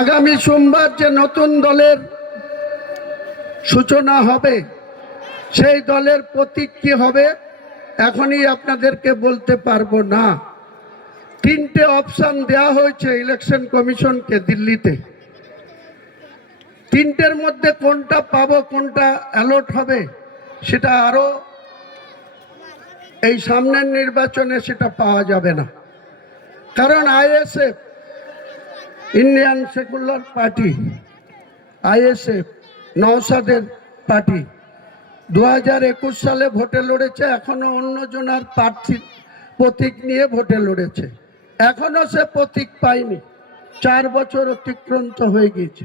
আগামী সোমবার যে নতুন দলের সূচনা হবে, সেই দলের প্রতীক কি হবে এখনই আপনাদেরকে বলতে পারবো না। তিনটে অপশন দেওয়া হয়েছে ইলেকশন কমিশনকে দিল্লিতে। তিনটের মধ্যে কোনটা পাবো, কোনটা অ্যালট হবে, সেটা আরো এই সামনের নির্বাচনে সেটা পাওয়া যাবে না। কারণ ISF, Indian secular party, ISF নওশাদের পার্টি 2021 সালে ভোটে লড়েছে, এখনো অন্যজনার প্রার্থী প্রতীক নিয়ে ভোটে লড়েছে, এখনো সে প্রতীক পায়নি। 4 বছর অতিক্রান্ত হয়ে গিয়েছে।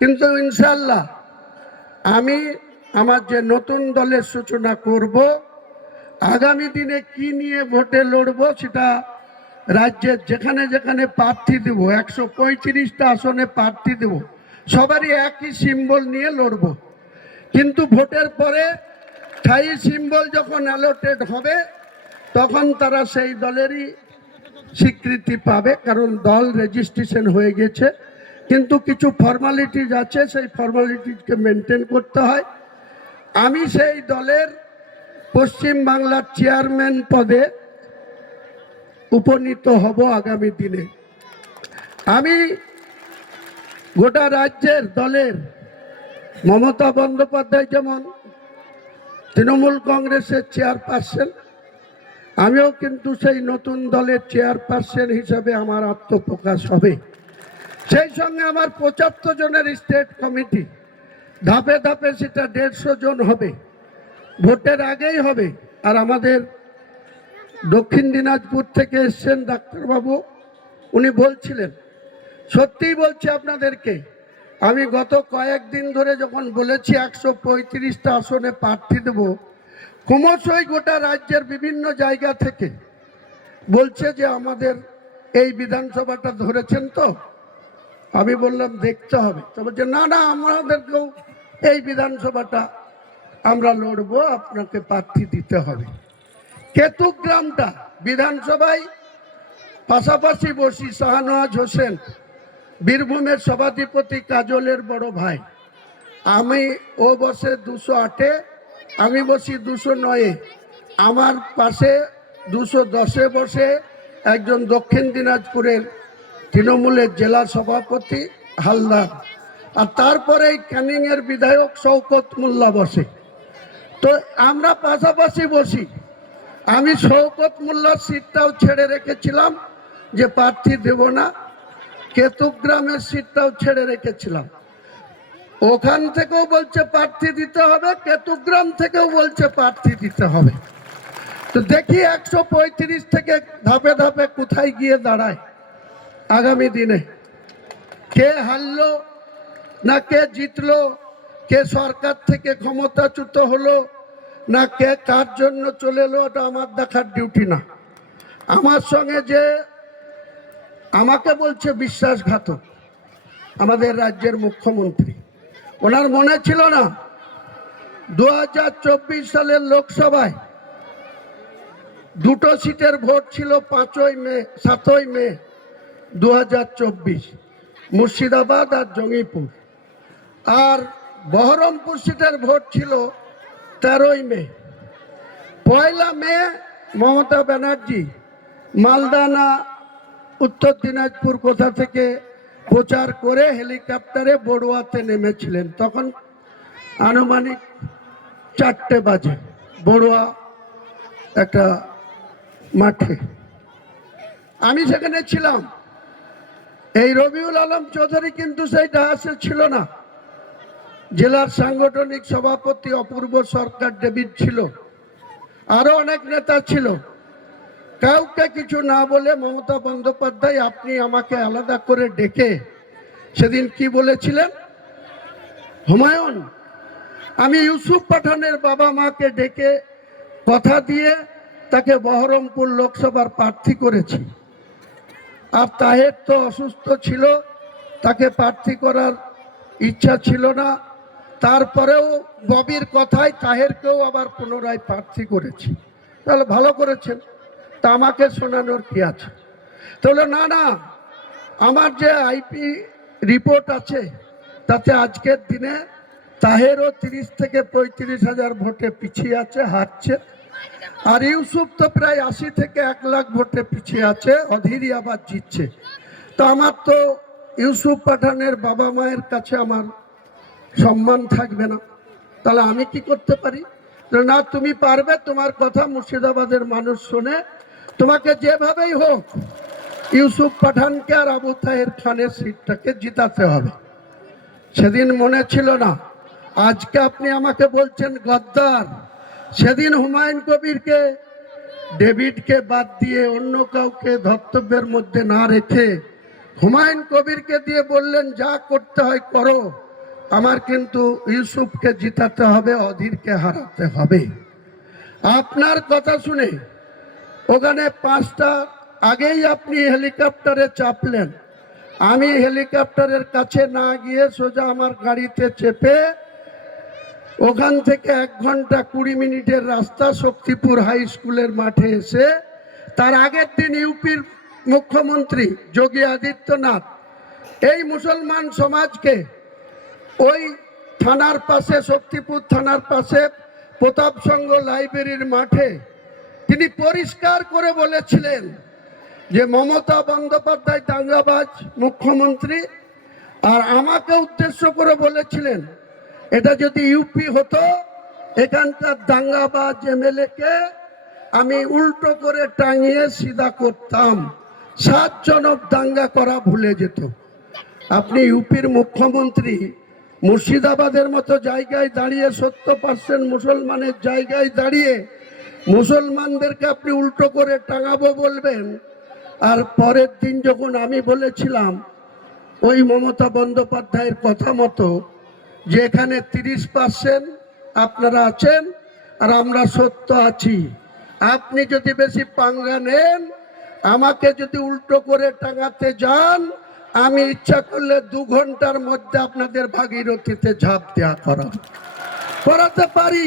কিন্তু ইনশাল্লাহ আমি আমার যে নতুন দলের সূচনা করব, আগামী দিনে কি নিয়ে ভোটে লড়ব সেটা রাজ্যের যেখানে যেখানে প্রার্থী দেব, 135টা আসনে প্রার্থী দেব, সবারই একই সিম্বল নিয়ে লড়ব। কিন্তু ভোটের পরে স্থায়ী সিম্বল যখন অ্যালোটেড হবে তখন তারা সেই দলেরই স্বীকৃতি পাবে, কারণ দল রেজিস্ট্রেশন হয়ে গেছে। কিন্তু কিছু ফর্মালিটিজ আছে, সেই ফর্মালিটিজকে মেনটেন করতে হয়। আমি সেই দলের পশ্চিম বাংলার চেয়ারম্যান পদে উপনীত হব আগামী দিনে। আমি গোটা রাজ্যের দলের মমতা বন্দ্যোপাধ্যায় যেমন তৃণমূল কংগ্রেসের চেয়ারপারসন, আমিও কিন্তু সেই নতুন দলের চেয়ারপারসন হিসাবে আমার আত্মপ্রকাশ হবে। সেই সঙ্গে আমার 75 জনের স্টেট কমিটি, ধাপে ধাপে সেটা 150 জন হবে, ভোটের আগেই হবে। আর আমাদের দক্ষিণ দিনাজপুর থেকে এসছেন ডাক্তারবাবু, উনি বলছিলেন, সত্যিই বলছি আপনাদেরকে, আমি গত কয়েকদিন ধরে যখন বলেছি 135টা আসনে প্রার্থী দেব, ক্রমশই গোটা রাজ্যের বিভিন্ন জায়গা থেকে বলছে যে আমাদের এই বিধানসভাটা ধরেছেন তো। আমি বললাম দেখতে হবে। তো বলছে না না, আমাদেরকেও এই বিধানসভাটা আমরা লড়বো, আপনাকে প্রার্থী দিতে হবে। কেতুগ্রামটা বিধানসভায় পাশাপাশি বসি শাহনওয়াজ হোসেন, বীরভূমের সভাধিপতি কাজলের বড় ভাই। ও বসে 208-এ, আমি বসি 209-এ। আমার পাশে 210-এ বসে একজন দক্ষিণ দিনাজপুরের তৃণমূলের জেলা সভাপতি হালদার, আর তারপরে ক্যানিংয়ের বিধায়ক শওকত মোল্লা বসে। তো আমরা পাশাপাশি বসি। আমি শওকত মোল্লার সিটটাও ছেড়ে রেখেছিলাম যে প্রার্থী দেব না, কেতুগ্রামের সিটটাও ছেড়ে রেখেছিলাম। ওখান থেকেও বলছে প্রার্থী দিতে হবে, কেতুগ্রাম থেকেও বলছে প্রার্থী দিতে হবে। তো দেখি 135 থেকে ধাপে ধাপে কোথায় গিয়ে দাঁড়ায় আগামী দিনে। কে হারলো না কে জিতলো, কে সরকার থেকে ক্ষমতাচ্যুত হলো না কে কার জন্য চলে এলো, ওটা আমার দেখার ডিউটি না। আমার সঙ্গে যে আমাকে বলছে বিশ্বাসঘাতক আমাদের রাজ্যের মুখ্যমন্ত্রী, ওনার মনে ছিল না 2024 সালের লোকসভায় 2টো সিটের ভোট ছিল 7ই মে 2024, মুর্শিদাবাদ আর জঙ্গিপুর। আর বহরমপুর সিটের ভোট ছিল 13ই মে। 1 মে মমতা ব্যানার্জি মালদা না উত্তর দিনাজপুর কোথা থেকে প্রচার করে হেলিকপ্টারে বড়ুয়াতে নেমেছিলেন। তখন আনুমানিক 4টে বাজে, বড়ুয়া একটা মাঠে আমি সেখানে ছিলাম। এই রবিউল আলম চৌধুরী কিন্তু সেই ডায়াসে ছিল না, জেলার সাংগঠনিক সভাপতি অপূর্ব সরকার ডেভিড ছিল, আরো অনেক নেতা ছিল। কাউকে কিছু না বলে মমতা বন্দ্যোপাধ্যায় আপনি আমাকে আলাদা করে ডেকে সেদিন কি বলেছিলেন, হুমায়ুন আমি ইউসুফ পাঠানের বাবা মাকে ডেকে কথা দিয়ে তাকে বহরমপুর লোকসভার প্রার্থী করেছি। আর তাহের তো অসুস্থ ছিল, তাকে প্রার্থী করার ইচ্ছা ছিল না। তারপরেও ববির কথায় তাহেরকেও আবার পুনরায় প্রার্থী করেছি। তাহলে ভালো করেছেন, তা আমাকে শোনানোর কি আছে? তাহলে না না, আমার যে আইপি রিপোর্ট আছে, তাতে আজকের দিনে তাহেরও 30 থেকে 35,000 ভোটে পিছিয়ে আছে, হারছে। আর ইউসুফ তো প্রায় 80 থেকে 1 লাখ ভোটে পিছিয়ে আছে, অধীরই আবার জিতছে। তো আমার তো ইউসুফ পাঠানের বাবা মায়ের কাছে আমার সম্মান থাকবে না, তাহলে আমি কি করতে পারি? না, তুমি পারবে, তোমার কথা মুর্শিদাবাদের মানুষ শোনে, তোমাকে যেভাবেই হোক ইউসুফ পাঠানকে আর আবু তাহের খানের সিটটাকে জিতাতে হবে। সেদিন মনে ছিল না, আজকে আপনি আমাকে বলছেন গদ্দার। সেদিন হুমায়ুন কবিরকে, ডেভিডকে বাদ দিয়ে অন্য কাউকে ধর্তব্যের মধ্যে না রেখে হুমায়ুন কবিরকে দিয়ে বললেন যা করতে হয় করো, আমার কিন্তু ইউসুফকে জিতাতে হবে, অধীরকে হারাতে হবে। আপনার কথা শুনে ওখানে 5টা আগেই আপনি হেলিকপ্টারে চাপলেন। আমি হেলিকপ্টারের কাছে না গিয়ে সোজা আমার গাড়িতে চেপে ওখান থেকে 1 ঘন্টা 20 মিনিটের রাস্তা শক্তিপুর হাই স্কুলের মাঠে এসে, তার আগের দিন ইউপির মুখ্যমন্ত্রী যোগী আদিত্যনাথ এই মুসলমান সমাজকে ওই থানার পাশে, শক্তিপুর থানার পাশে প্রতাপসংঘ লাইব্রেরির মাঠে তিনি পরিষ্কার করে বলেছিলেন যে মমতা বন্দ্যোপাধ্যায় দাঙ্গাবাজ মুখ্যমন্ত্রী, আর আমাকে উদ্দেশ্য করে বলেছিলেন এটা যদি ইউপি হতো এখানকার দাঙ্গাবাজ এমএলএকে আমি উল্টো করে টাঙিয়ে সিধা করতাম, 7 জনক দাঙ্গা করা ভুলে যেত। আপনি ইউপির মুখ্যমন্ত্রী, মুর্শিদাবাদের মতো জায়গায় দাঁড়িয়ে 70% মুসলমানের জায়গায় দাঁড়িয়ে মুসলমানদেরকে আপনি উল্টো করে টাঙাবো বলবেন। আর পরের দিন যখন আমি বলেছিলাম ওই মমতা বন্দ্যোপাধ্যায়ের কথা মতো যে এখানে 30% আপনারা আছেন আর আমরা 70 আছি, আপনি যদি বেশি পাঙ্গা নেন, আমাকে যদি উল্টো করে টাঙাতে যান, আমি ইচ্ছা করলে 2 ঘন্টার মধ্যে আপনাদের ভাগীরথীতে ঝাঁপ দেওয়া করাতে পারি।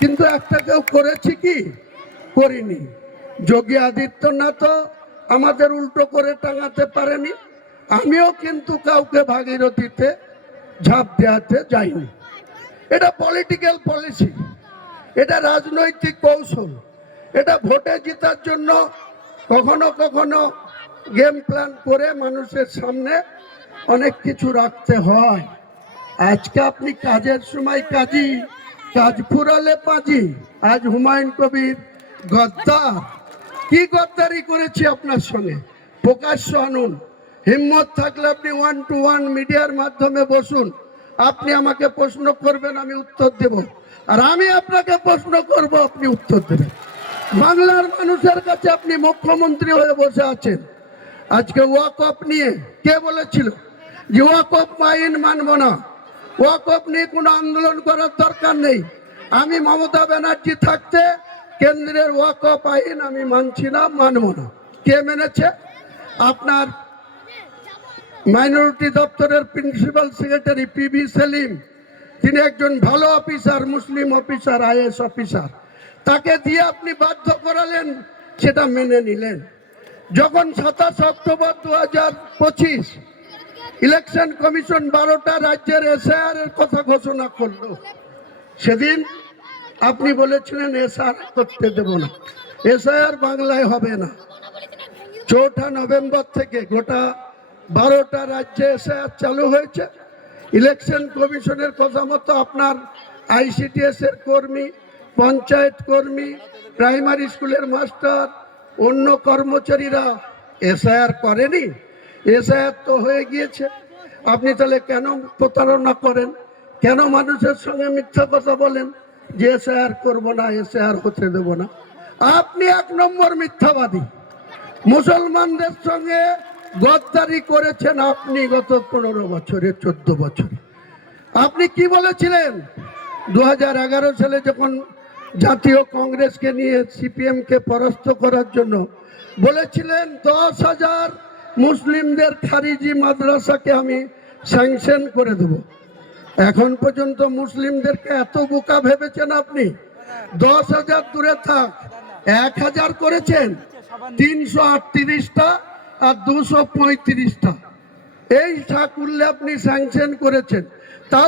কিন্তু একটা কেউ করেছি কি? করিনি। যোগী আদিত্যনাথ আমাদের উল্টো করে টাঙাতে পারেনি, আমিও কিন্তু কাউকে ভাগীরথীতে ঝাঁপ দেওয়াতে যাইনি। এটা পলিটিক্যাল পলিসি, এটা রাজনৈতিক কৌশল, এটা ভোটে জেতার জন্য কখনো কখনো গেম প্ল্যান করে মানুষের সামনে অনেক কিছু রাখতে হয়। আজকে আপনি কাজের সময় কাজী, কাজ ফুরালে পাজি। আজ হুমায়ুন কবির গদ্দার। কি গদ্দারি করেছি আপনার সঙ্গে? প্রকাশ্য আনুন, হিম্মত থাকলে আপনি 1 to 1 মিডিয়ার মাধ্যমে বসুন, আপনি আমাকে প্রশ্ন করবেন, আমি উত্তর দেব, আর আমি আপনাকে প্রশ্ন করব, আপনি উত্তর দেবেন। বাংলার মানুষের কাছে আপনি মুখ্যমন্ত্রী হয়ে বসে আছেন। আজকে ওয়াকফ নিয়ে কে বলেছিল যে ওয়াকফ আইন মানব না, ওয়াকফ নিয়ে কোনো আন্দোলন করার দরকার নেই? আমি মমতা ব্যানার্জি থাকতে কেন্দ্রের ওয়াকফ আইন আমি মানছি না, মানব না। কে মেনেছে? আপনার মাইনরিটি দপ্তরের প্রিন্সিপাল সেক্রেটারি পিবি সেলিম, তিনি একজন ভালো অফিসার, মুসলিম অফিসার, আইএস অফিসার, তাকে দিয়ে আপনি বাধ্য করালেন, সেটা মেনে নিলেন। যখন 27 অক্টোবর 2025 ইলেকশন কমিশন 12টা রাজ্যের এসআইআর এর কথা ঘোষণা করলো, সেদিন আপনি বলেছিলেন এসআইআর করতে দেব না, এসআইআর বাংলায় হবে না। 4 নভেম্বর থেকে গোটা 12টা রাজ্যে এসআইআর চালু হয়েছে। ইলেকশন কমিশনের কথা মতো আপনার আইসিডিএস এর কর্মী, পঞ্চায়েত কর্মী, প্রাইমারি স্কুলের মাস্টার, অন্য কর্মচারীরা এসআইআর করেনি। এসআইআর তো হয়ে গিয়েছে, আপনি তাহলে কেন প্রতারণা করেন? কেন মানুষের সঙ্গে মিথ্যা কথা বলেন যে এসআইআর করবো না, এসআইআর হতে দেব না? আপনি 1 নম্বর মিথ্যাবাদী। মুসলমানদের সঙ্গে গদ্দারি করেছেন আপনি গত 15 বছরে, 14 বছরে। আপনি কি বলেছিলেন 2011 সালে যখন জাতীয় কংগ্রেসকে নিয়ে সিপিএমকে পরাস্ত করার জন্য বলেছিলেন 10,000 মুসলিমদের খারিজি মাদ্রাসাকে আমি স্যাংশন করে দেব। এখন পর্যন্ত মুসলিমদেরকে এত বোকা ভেবেছেন আপনি? 10,000 দূরে থাক, 1,000 করেছেন, 338টা আর 235টা। এই সাকুল্যে আপনি স্যাংশন করেছেন, তা